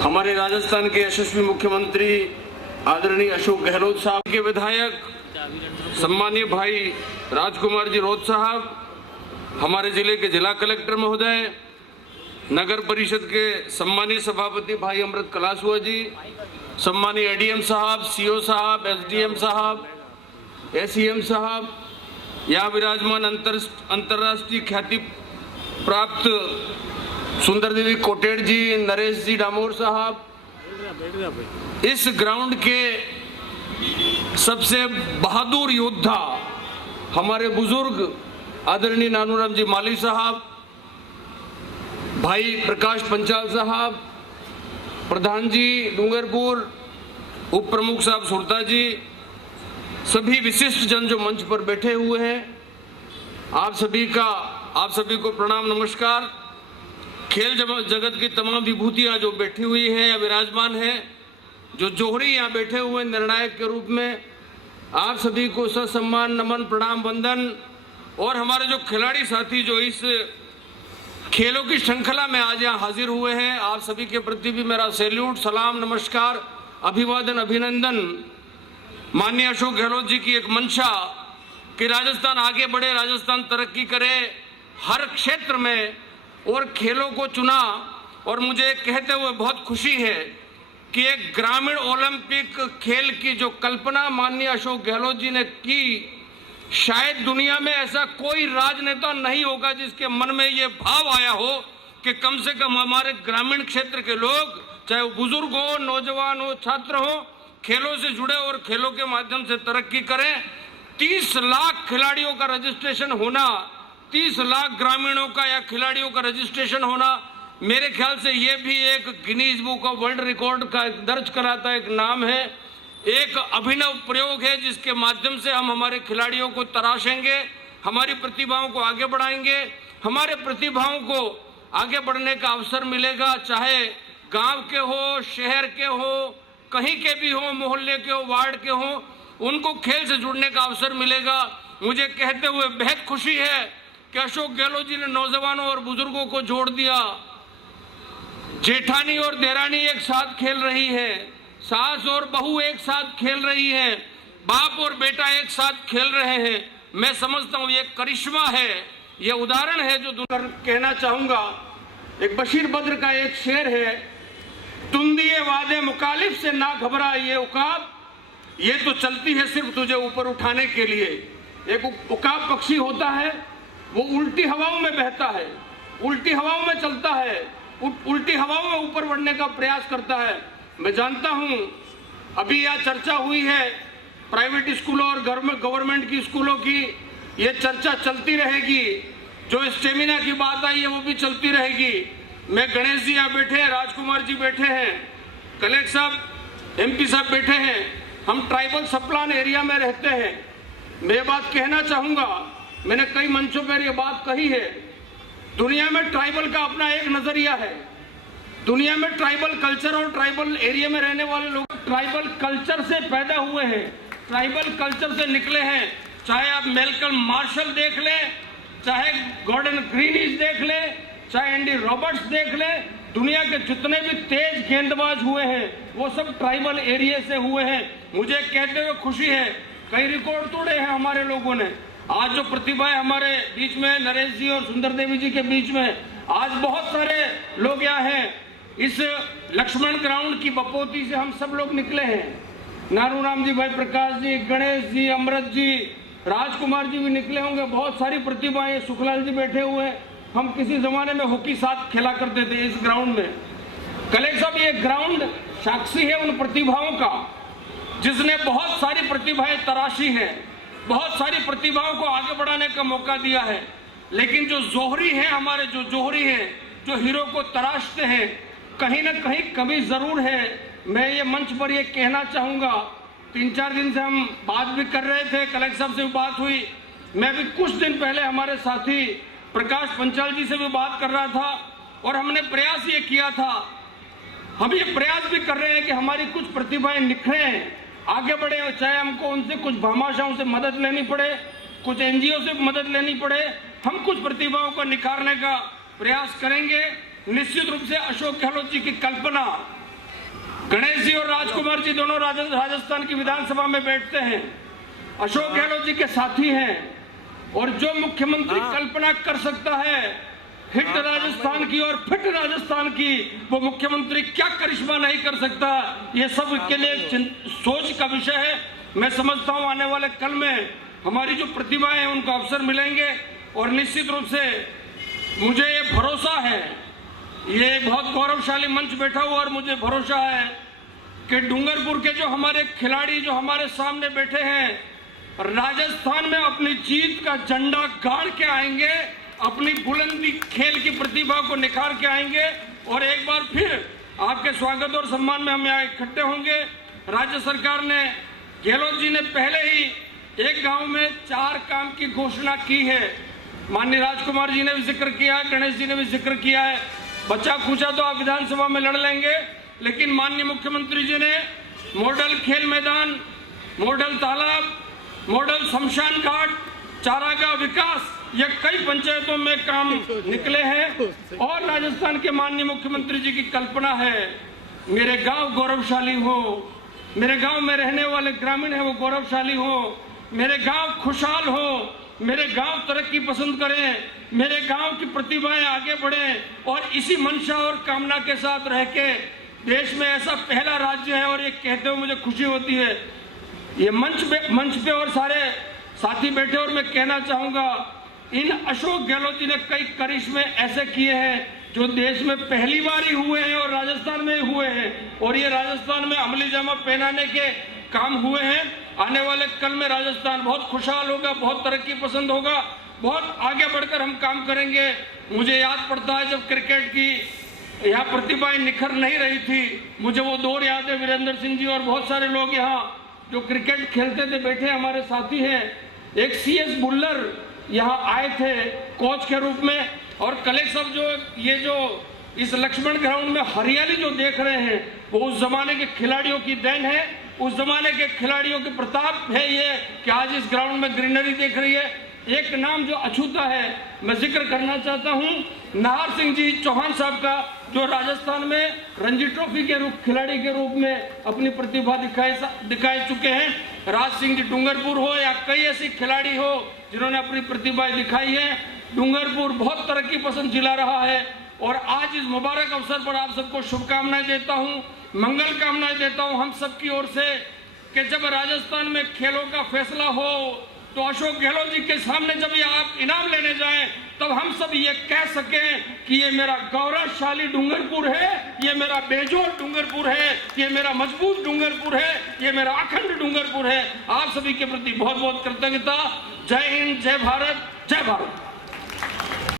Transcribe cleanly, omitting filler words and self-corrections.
हमारे राजस्थान के यशस्वी मुख्यमंत्री आदरणीय अशोक गहलोत साहब के विधायक सम्मानीय भाई राजकुमार जी रोत साहब, हमारे जिले के जिला कलेक्टर महोदय, नगर परिषद के सम्मानीय सभापति भाई अमृत कलासुआ जी, सम्मानीय एडीएम साहब, सीओ साहब, एसडीएम साहब, एसईएम साहब, यहाँ विराजमान अंतर्राष्ट्रीय ख्याति प्राप्त सुंदर देवी कोटेड़ जी, नरेश जी डामोर साहब, इस ग्राउंड के सबसे बहादुर योद्धा हमारे बुजुर्ग आदरणीय नानूराम जी माली साहब, भाई प्रकाश पंचाल साहब, प्रधान जी डूंगरपुर, उप प्रमुख साहब सुरता जी, सभी विशिष्ट जन जो मंच पर बैठे हुए हैं, आप सभी को प्रणाम नमस्कार। खेल जगत की तमाम विभूतियां जो बैठी हुई हैं या विराजमान हैं, जो जोहरी यहाँ बैठे हुए निर्णायक के रूप में, आप सभी को ससम्मान नमन प्रणाम वंदन। और हमारे जो खिलाड़ी साथी जो इस खेलों की श्रृंखला में आज यहाँ हाजिर हुए हैं, आप सभी के प्रति भी मेरा सैल्यूट, सलाम, नमस्कार, अभिवादन, अभिनंदन। माननीय अशोक गहलोत जी की एक मंशा कि राजस्थान आगे बढ़े, राजस्थान तरक्की करे हर क्षेत्र में, और खेलों को चुना। और मुझे कहते हुए बहुत खुशी है कि एक ग्रामीण ओलंपिक खेल की जो कल्पना माननीय अशोक गहलोत जी ने की, शायद दुनिया में ऐसा कोई राजनेता नहीं होगा जिसके मन में ये भाव आया हो कि कम से कम हमारे ग्रामीण क्षेत्र के लोग, चाहे वो बुजुर्ग हो, नौजवान हो, छात्र हो, खेलों से जुड़े और खेलों के माध्यम से तरक्की करें। 30 लाख खिलाड़ियों का रजिस्ट्रेशन होना, 30 लाख ग्रामीणों का या खिलाड़ियों का रजिस्ट्रेशन होना, मेरे ख्याल से ये भी एक Guinness book of world record का दर्ज कराता एक नाम है, एक अभिनव प्रयोग है जिसके माध्यम से हम हमारे खिलाड़ियों को तराशेंगे, हमारी प्रतिभाओं को आगे बढ़ाएंगे, हमारे प्रतिभाओं को आगे बढ़ने का अवसर मिलेगा, चाहे गांव के हो, शहर के हो, कहीं के भी हो, मोहल्ले के हो, वार्ड के हो, उनको खेल से जुड़ने का अवसर मिलेगा। मुझे कहते हुए बेहद खुशी है कि अशोक गहलोत जी ने नौजवानों और बुजुर्गों को जोड़ दिया। जेठानी और देरानी एक साथ खेल रही है, सास और बहू एक साथ खेल रही है, बाप और बेटा एक साथ खेल रहे हैं। मैं समझता हूँ ये करिश्मा है, ये उदाहरण है जो कहना चाहूंगा। एक बशीर बद्र का एक शेर है, तुम दिए वादे मुकालिफ से ना घबरा ये उकाब, ये तो चलती है सिर्फ तुझे ऊपर उठाने के लिए। एक उकाब पक्षी होता है, वो उल्टी हवाओं में बहता है, उल्टी हवाओं में चलता है, उल्टी हवाओं में ऊपर बढ़ने का प्रयास करता है। मैं जानता हूं अभी यह चर्चा हुई है प्राइवेट स्कूलों और गवर्नमेंट की स्कूलों की, ये चर्चा चलती रहेगी। जो स्टेमिना की बात आई है वो भी चलती रहेगी। मैं गणेश जी यहाँ बैठे हैं, राजकुमार जी बैठे हैं, कलेक्टर साहब, एमपी साहब बैठे हैं, हम ट्राइबल सबप्लान एरिया में रहते हैं। मैं बात कहना चाहूंगा, मैंने कई मंचों पर यह बात कही है, दुनिया में ट्राइबल का अपना एक नजरिया है। दुनिया में ट्राइबल कल्चर और ट्राइबल एरिया में रहने वाले लोग ट्राइबल कल्चर से पैदा हुए हैं, ट्राइबल कल्चर से निकले हैं। चाहे आप मेलकम मार्शल देख लें, चाहे गॉर्डन ग्रीनिज देख लें, चाहे एंडी रॉबर्ट्स देख लें, दुनिया के जितने भी तेज गेंदबाज हुए हैं वो सब ट्राइबल एरिया से हुए हैं। मुझे कहते हुए खुशी है, कई रिकॉर्ड तोड़े हैं हमारे लोगों ने। आज जो प्रतिभाएं हमारे बीच में, नरेश जी और सुंदर देवी जी के बीच में, आज बहुत सारे लोग यहाँ हैं। इस लक्ष्मण ग्राउंड की बपोती से हम सब लोग निकले हैं। नानूराम जी, भाई प्रकाश जी, गणेश जी, अमृत जी, राजकुमार जी भी निकले होंगे। बहुत सारी प्रतिभाएं, सुखलाल जी बैठे हुए हैं। हम किसी जमाने में हॉकी साथ खेला करते थे इस ग्राउंड में। कलेक्टर साहब, ये ग्राउंड साक्षी है उन प्रतिभाओं का जिसने बहुत सारी प्रतिभाएं तराशी है, बहुत सारी प्रतिभाओं को आगे बढ़ाने का मौका दिया है। लेकिन जो जोहरी हैं, हमारे जो जोहरी हैं, जो हीरो को तराशते हैं, कहीं ना कहीं कमी जरूर है। मैं ये मंच पर ये कहना चाहूंगा, 3-4 दिन से हम बात भी कर रहे थे, कलेक्टर साहब से भी बात हुई, मैं भी कुछ दिन पहले हमारे साथी प्रकाश पंचाल जी से भी बात कर रहा था, और हमने प्रयास ये किया था, हम ये प्रयास भी कर रहे हैं कि हमारी कुछ प्रतिभाएं निखरें, आगे बढ़े, चाहे हमको उनसे कुछ भामाशाहों से मदद लेनी पड़े, कुछ एनजीओ से मदद लेनी पड़े, हम कुछ प्रतिभाओं को निखारने का प्रयास करेंगे। निश्चित रूप से अशोक गहलोत जी की कल्पना गणेश जी और राजकुमार जी दोनों राजस्थान की विधानसभा में बैठते हैं, अशोक गहलोत जी के साथी हैं, और जो मुख्यमंत्री कल्पना कर सकता है हिट राजस्थान की और फिट राजस्थान की, वो मुख्यमंत्री क्या करिश्मा नहीं कर सकता। ये सब के लिए सोच का विषय है। मैं समझता हूं आने वाले कल में हमारी जो प्रतिभाएं हैं उनको अवसर मिलेंगे, और निश्चित रूप से मुझे ये भरोसा है, ये बहुत गौरवशाली मंच बैठा हुआ, और मुझे भरोसा है कि डूंगरपुर के जो हमारे खिलाड़ी जो हमारे सामने बैठे हैं, राजस्थान में अपनी जीत का झंडा गाड़ के आएंगे, अपनी बुलंदी खेल की प्रतिभा को निखार के आएंगे, और एक बार फिर आपके स्वागत और सम्मान में हम यहाँ इकट्ठे होंगे। राज्य सरकार ने, गहलोत जी ने पहले ही एक गांव में 4 काम की घोषणा की है। माननीय राजकुमार जी ने भी जिक्र किया है, गणेश जी ने भी जिक्र किया है। बच्चा पूछा तो आप विधानसभा में लड़ लेंगे, लेकिन माननीय मुख्यमंत्री जी ने मॉडल खेल मैदान, मॉडल तालाब, मॉडल शमशान घाट, चारागाह विकास, ये कई पंचायतों में काम निकले हैं। और राजस्थान के माननीय मुख्यमंत्री जी की कल्पना है मेरे गांव गौरवशाली हो, मेरे गांव में रहने वाले ग्रामीण है वो गौरवशाली हो, मेरे गांव खुशहाल हो, मेरे गांव तरक्की पसंद करें, मेरे गांव की प्रतिभाएं आगे बढ़ें। और इसी मंशा और कामना के साथ रह के देश में ऐसा पहला राज्य है, और ये कहते हुए मुझे खुशी होती है। ये मंच पे और सारे साथी बैठे, और मैं कहना चाहूंगा इन अशोक गहलोत जी ने कई करिश्मे ऐसे किए हैं जो देश में पहली बार ही हुए हैं और राजस्थान में हुए हैं, और ये राजस्थान में अमली जामा पहनाने के काम हुए हैं। आने वाले कल में राजस्थान बहुत खुशहाल होगा, बहुत तरक्की पसंद होगा, बहुत आगे बढ़कर हम काम करेंगे। मुझे याद पड़ता है जब क्रिकेट की यहाँ प्रतिभाएं निखर नहीं रही थी, मुझे वो दौर याद है, वीरेंद्र सिंह जी और बहुत सारे लोग यहाँ जो क्रिकेट खेलते थे बैठे हमारे साथी हैं। एक CS बुल्लर यहाँ आए थे कोच के रूप में, और कलेक्ट साहब जो इस लक्ष्मण ग्राउंड में हरियाली जो देख रहे हैं वो उस जमाने के खिलाड़ियों की देन है, उस जमाने के खिलाड़ियों के प्रताप है ये कि आज इस ग्राउंड में ग्रीनरी देख रही है। एक नाम जो अछूता है मैं जिक्र करना चाहता हूँ, नाहर सिंह जी चौहान साहब का, जो राजस्थान में रणजी ट्रॉफी के खिलाड़ी के रूप में अपनी प्रतिभा दिखाए चुके हैं। राज सिंह जी डूंगरपुर हो या कई ऐसे खिलाड़ी हो जिन्होंने अपनी प्रतिभा दिखाई है। डूंगरपुर बहुत तरक्की पसंद जिला रहा है, और आज इस मुबारक अवसर पर आप सबको शुभकामनाएं देता हूं, मंगल कामनाएं देता हूं हम सब की ओर से, कि जब राजस्थान में खेलों का फैसला हो तो अशोक गहलोत जी के सामने जब ये आप इनाम लेने जाएं तब हम सब ये कह सकें कि ये मेरा गौरवशाली डूंगरपुर है, ये मेरा बेजोड़ डूंगरपुर है, ये मेरा मजबूत डूंगरपुर है, ये मेरा अखंड डूंगरपुर है। आप सभी के प्रति बहुत बहुत कृतज्ञता। जय हिंद, जय भारत, जय भारत।